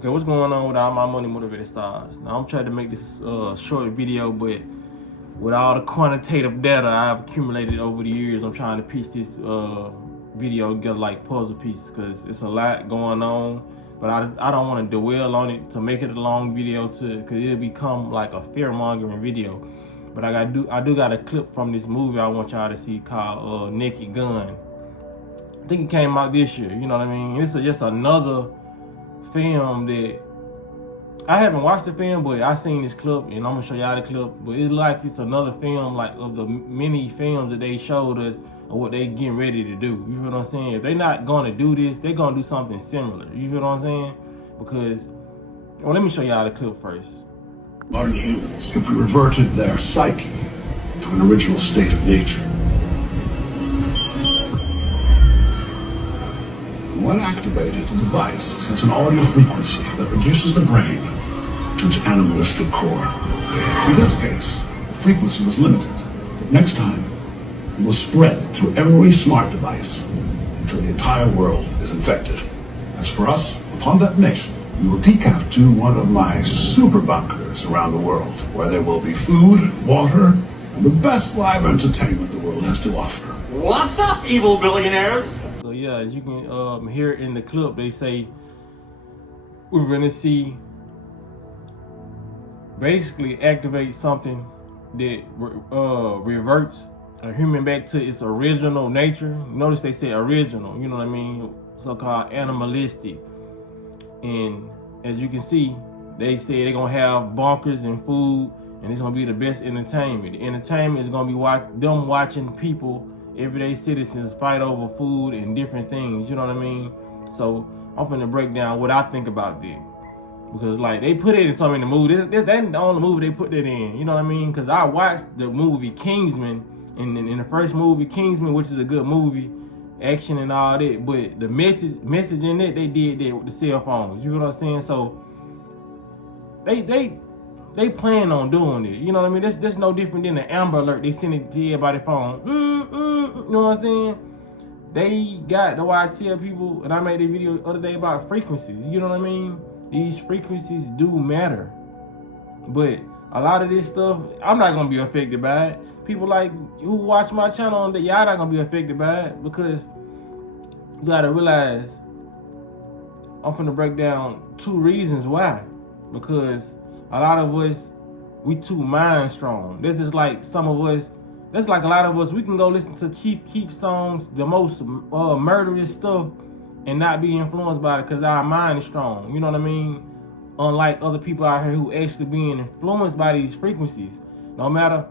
Okay, what's going on with all my money motivated stars? Now I'm trying to make this short video, but with all the quantitative data I've accumulated over the years, I'm trying to piece this video together like puzzle pieces because it's a lot going on. But I don't want to dwell on it to make it a long video because it'll become like a fear mongering video. But I do got a clip from this movie I want y'all to see called Naked Gun. I think it came out this year. You know what I mean? This is just another film that I haven't watched the film, but I seen this clip and I'm gonna show y'all the clip. But it's like it's another film, like of the many films that they showed us of what they getting ready to do. You feel what I'm saying? If they're not gonna do this, they're gonna do something similar. You feel what I'm saying? Because, well, let me show y'all the clip first. Modern humans, if we reverted their psyche to an original state of nature, one activated device sends an audio frequency that reduces the brain to its animalistic core. In this case, the frequency was limited, but next time it will spread through every smart device until the entire world is infected. As for us, upon detonation, we will decap to one of my super bunkers around the world, where there will be food and water and the best live entertainment the world has to offer. What's up, evil billionaires? So yeah, as you can hear in the clip, they say we're gonna see basically activate something that reverts a human back to its original nature. Notice they say original, you know what I mean? So-called animalistic. And as you can see, they say they're gonna have bunkers and food, and it's gonna be the best entertainment. The entertainment is gonna be them watching people, everyday citizens, fight over food and different things, you know what I mean? So I'm finna break down what I think about that. Because like they put it in some in the movie. This ain't the only movie they put it in, you know what I mean? Because I watched the movie Kingsman, and in the first movie, Kingsman, which is a good movie, action and all that, but the message in it, they did that with the cell phones, you know what I'm saying? So they plan on doing it, you know what I mean? That's no different than the Amber Alert they send it to everybody's phone. You know what I'm saying? They got the why I tell people, and I made a video the other day about frequencies, you know what I mean? These frequencies do matter, but a lot of this stuff, I'm not gonna be affected by it. People like who watch my channel, y'all not gonna be affected by it, because you gotta realize I'm finna break down 2 reasons why. Because a lot of us, we too mind strong. This is like some of us, that's like a lot of us, we can go listen to Chief Keef songs, the most murderous stuff, and not be influenced by it because our mind is strong, you know what I mean? Unlike other people out here who actually being influenced by these frequencies. No matter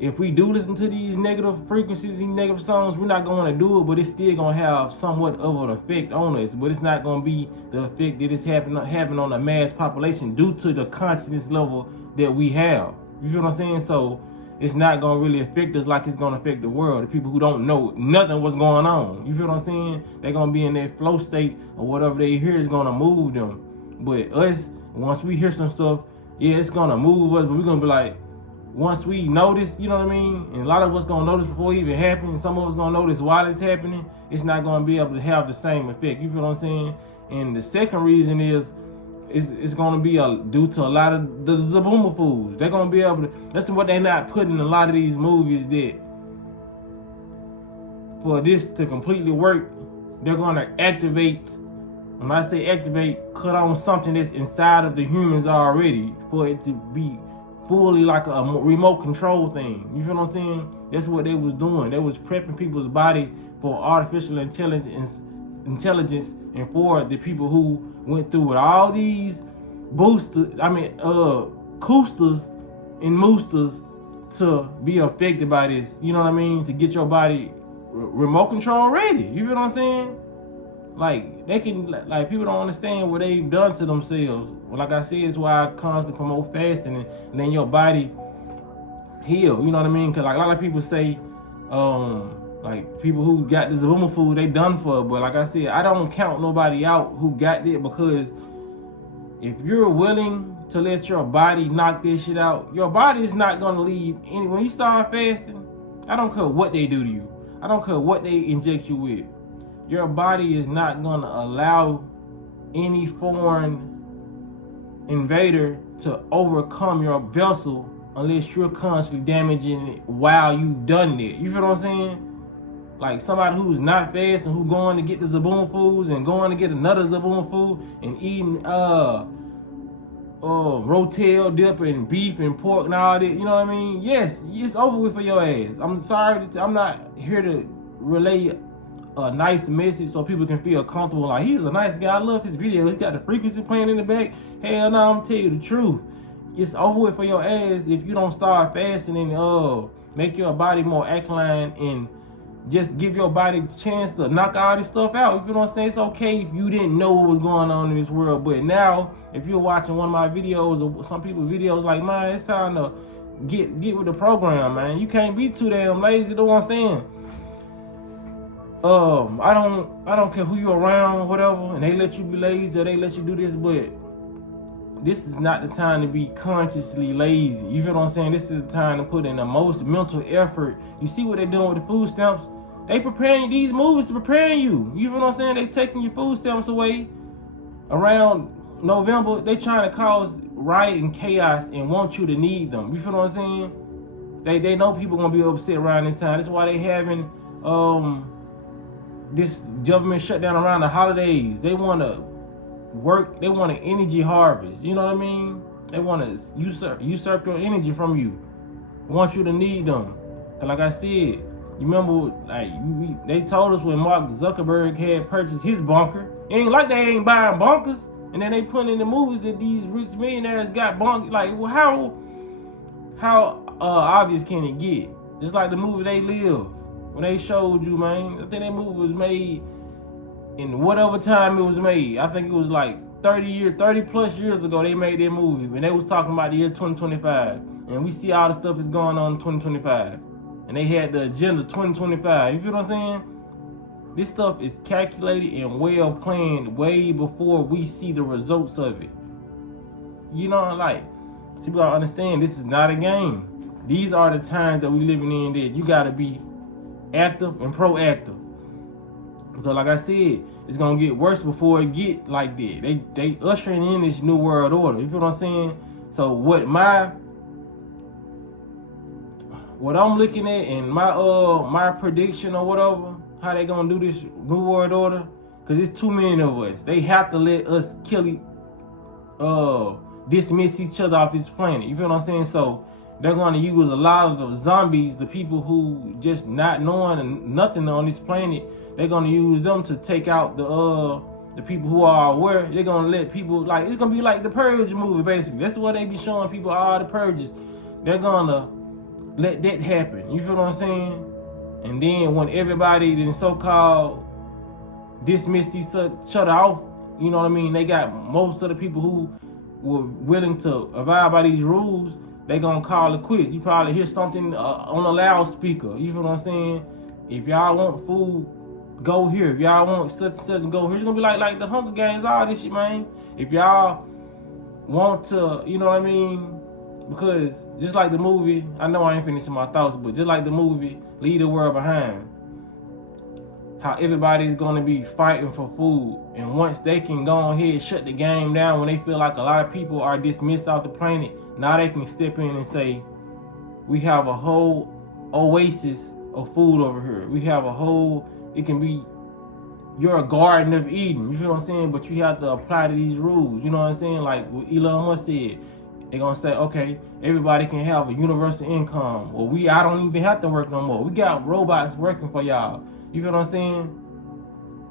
if we do listen to these negative frequencies, these negative songs, we're not going to do it, but it's still going to have somewhat of an effect on us. But it's not going to be the effect that it's having on a mass population due to the consciousness level that we have. You feel what I'm saying? So it's not going to really affect us like it's going to affect the world. The people who don't know nothing what's going on. You feel what I'm saying? They're going to be in that flow state, or whatever they hear is going to move them. But us, once we hear some stuff, yeah, it's going to move us, but we're going to be like, once we notice, you know what I mean? And a lot of us gonna notice before it even happens. Some of us gonna notice while it's happening. It's not gonna be able to have the same effect. You feel what I'm saying? And the second reason is, it's gonna be due to a lot of the Zaboomer fools. They're gonna be able to, that's what they're not putting in a lot of these movies, that for this to completely work, they're gonna activate, when I say activate, cut on something that's inside of the humans already for it to be fully like a remote control thing. You feel what I'm saying? That's what they was doing. They was prepping people's body for artificial intelligence, and for the people who went through with all these boosters, coosters and moosters to be affected by this. You know what I mean? To get your body remote control ready. You feel what I'm saying? Like they can, like people don't understand what they've done to themselves. Well, like I said, it's why I constantly promote fasting, and then your body heal. You know what I mean? Cause like a lot of people say, like people who got the Zaboomer food, they done for. But like I said, I don't count nobody out who got it, because if you're willing to let your body knock this shit out, your body is not gonna leave any. When you start fasting, I don't care what they do to you. I don't care what they inject you with. Your body is not gonna allow any foreign invader to overcome your vessel unless you're constantly damaging it while you've done it. You feel what I'm saying? Like somebody who's not fasting, who going to get the Zaboon foods and going to get another Zaboon food and eating rotel dip and beef and pork and all that, you know what I mean? Yes, it's over with for your ass. I'm sorry, I'm not here to relay a nice message so people can feel comfortable. Like, he's a nice guy, I love his video, he's got the frequency playing in the back. Hell no, I'm tell you the truth. It's over with for your ass if you don't start fasting and make your body more alkaline and just give your body a chance to knock all this stuff out. You feel what I'm saying? It's okay if you didn't know what was going on in this world, but now if you're watching one of my videos or some people's videos, like mine, it's time to get with the program, man. You can't be too damn lazy. You know what I'm saying? I don't care who you're around or whatever, and they let you be lazy or they let you do this, but this is not the time to be consciously lazy. You feel what I'm saying? This is the time to put in the most mental effort. You see what they're doing with the food stamps? They preparing these movies to preparing you. You feel what I'm saying? They taking your food stamps away around November. They trying to cause riot and chaos and want you to need them. You feel what I'm saying? They know people gonna be upset around this time. That's why they having this government shutdown around the holidays. They want to work, they want an energy harvest. You know what I mean? They want to usurp your energy from you. Want you to need them. Cause like I said, you remember, like they told us when Mark Zuckerberg had purchased his bunker. It ain't like they ain't buying bunkers. And then they put in the movies that these rich millionaires got bunkers. Like, well, how obvious can it get? Just like the movie They Live. When they showed you, man, I think that movie was made in whatever time it was made. I think it was like 30 plus years ago they made that movie. And they was talking about the year 2025. And we see all the stuff that's going on in 2025. And they had the agenda 2025. You feel what I'm saying? This stuff is calculated and well planned way before we see the results of it. You know, like, people gotta understand this is not a game. These are the times that we living in that you gotta be active and proactive. Because like I said, it's gonna get worse before it get like that. They ushering in this new world order. You feel what I'm saying? So what I'm looking at and my prediction or whatever, how they gonna do this new world order, because it's too many of us. They have to let us dismiss each other off this planet. You feel what I'm saying? So they're going to use a lot of the zombies, the people who just not knowing nothing on this planet. They're going to use them to take out the people who are aware. They're going to let people, like, it's going to be like the Purge movie, basically. That's what they be showing people, all the purges. They're going to let that happen. You feel what I'm saying? And then when everybody then so-called dismiss each other off, you know what I mean? They got most of the people who were willing to abide by these rules. They gonna call it quits. You probably hear something on a loudspeaker. You feel what I'm saying? If y'all want food, go here. If y'all want such and such, go here. It's gonna be like the Hunger Games, all this shit, man. If y'all want to, you know what I mean? Because just like the movie, I know I ain't finishing my thoughts, but just like the movie, Leave the World Behind, how everybody's gonna be fighting for food, and once they can go ahead and shut the game down, when they feel like a lot of people are dismissed off the planet, now they can step in and say, we have a whole oasis of food over here. We have a whole, it can be your Garden of Eden. You feel what I'm saying? But you have to apply to these rules. You know what I'm saying? Like what Elon Musk said, they're gonna say, okay, everybody can have a universal income. Or I don't even have to work no more. We got robots working for y'all. You feel what I'm saying?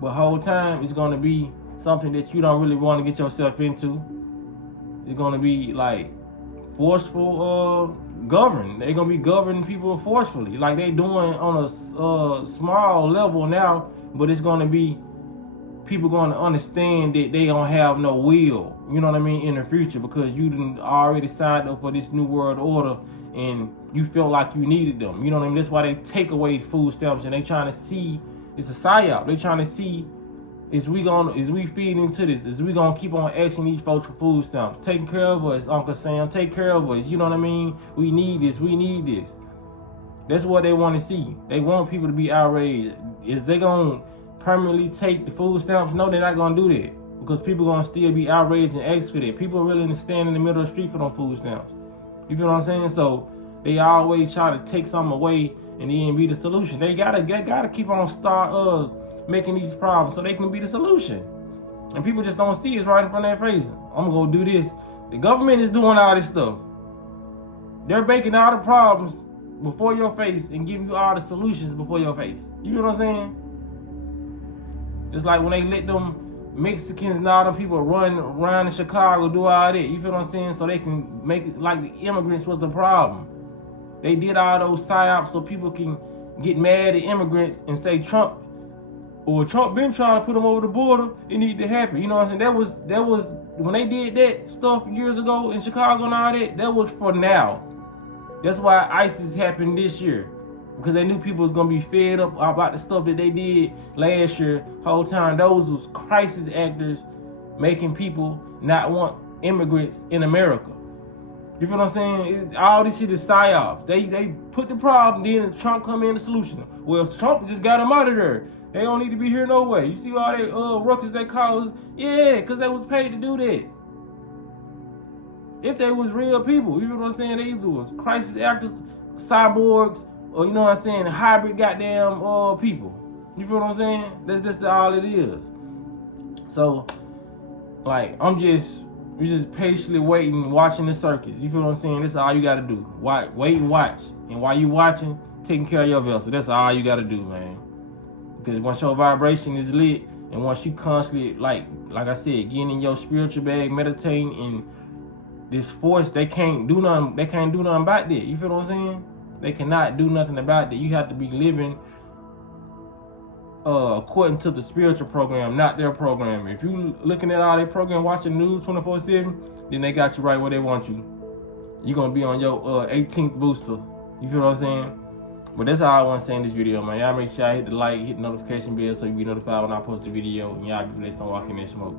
But the whole time it's gonna be something that you don't really want to get yourself into. It's gonna be like forceful govern. They're gonna be governing people forcefully, like they doing on a small level now. But it's gonna be people gonna understand that they don't have no will. You know what I mean? In the future, because you done already signed up for this new world order and you felt like you needed them. You know what I mean? That's why they take away food stamps and they trying to see it's a psyop. They trying to see is we feeding into this? Is we gonna keep on asking these folks for food stamps? Taking care of us, Uncle Sam, take care of us. You know what I mean? We need this, we need this. That's what they want to see. They want people to be outraged. Is they gonna permanently take the food stamps? No, they're not gonna do that. because people gonna still be outraged and ask for that. People are willing to stand in the middle of the street for them food stamps. You feel what I'm saying? So they always try to take something away and then be the solution. They gotta keep on making these problems so they can be the solution. And people just don't see it right in front of their face. I'm gonna go do this. The government is doing all this stuff. They're making all the problems before your face and giving you all the solutions before your face. You know what I'm saying? It's like when they let them Mexicans and all them people run around in Chicago, do all that. You feel what I'm saying? So they can make it like the immigrants was the problem. They did all those psyops so people can get mad at immigrants and say Trump been trying to put them over the border. It need to happen. You know what I'm saying? That was when they did that stuff years ago in Chicago and all that. That was for now. That's why ISIS happened this year, because they knew people was gonna be fed up about the stuff that they did last year. Whole time those was crisis actors making people not want immigrants in America. You feel what I'm saying? All this shit is psyops. They put the problem, then Trump come in the solution. Well, Trump just got them out of there. They don't need to be here no way. You see all that ruckus they caused? Yeah, because they was paid to do that. If they was real people, you know what I'm saying? They either was crisis actors, cyborgs, or you know what I'm saying, hybrid goddamn people. You feel what I'm saying? That's all it is. So, like, we just patiently waiting, watching the circus. You feel what I'm saying? That's all you gotta do. Wait and watch. And while you watching, taking care of your vessel. That's all you gotta do, man. Because once your vibration is lit, and once you constantly, like I said, getting in your spiritual bag, meditating, and this force, they can't do nothing about that. You feel what I'm saying? They cannot do nothing about that. You have to be living according to the spiritual program, not their program. If you looking at all their program, watching news 24/7, then they got you right where they want you. You're gonna be on your 18th booster. You feel what I'm saying? But that's all I want to say in this video, man. Y'all make sure y'all hit the like, hit the notification bell so you be notified when I post a video, and y'all be blessed on walking in smoke.